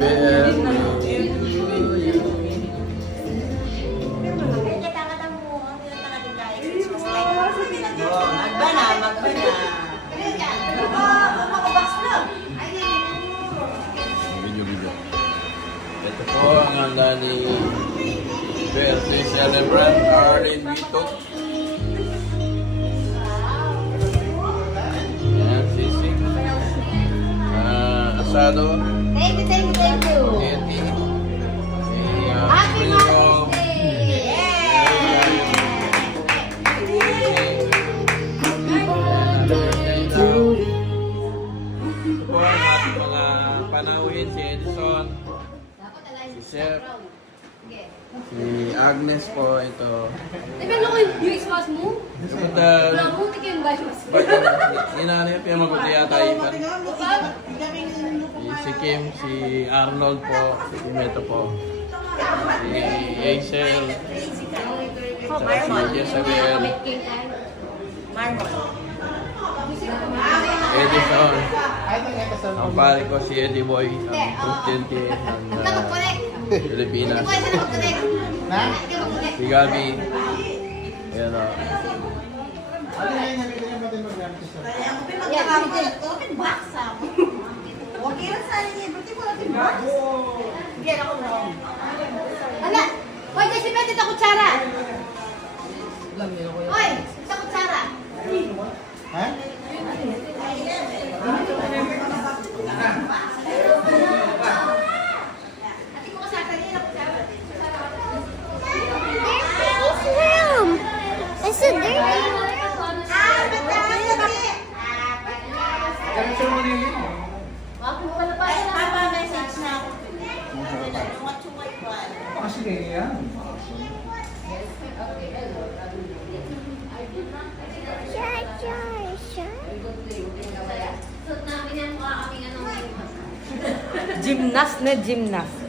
birthday to you. Video. Ito po ang handa ni birthday celebrant Arlene Vito. Ayan, sisig. Asado. Thank you. Eti. Happy Mother's Day! Ito po ang ating mga panauhin, si Edison, si Chef, si Agnes po, ito. Teka lang yung exmas mo? Wala mo, tika yung guys mas. Inanay pa yung maguti yata ipan. Si Kim, si Arnold po, si Meto po, si Hazel, si Jezabel, Edison, ang pare ko si Eddie Boy, ang presidente ng Pilipinas, si Gabi, ayan o. Ala! Hoy, kasi pwede ito kutsara! Hoy! Ito kutsara! Ha? Ati mo kasara kanina kutsara. It's a dirty. Sige yan. Gymnast na gymnast.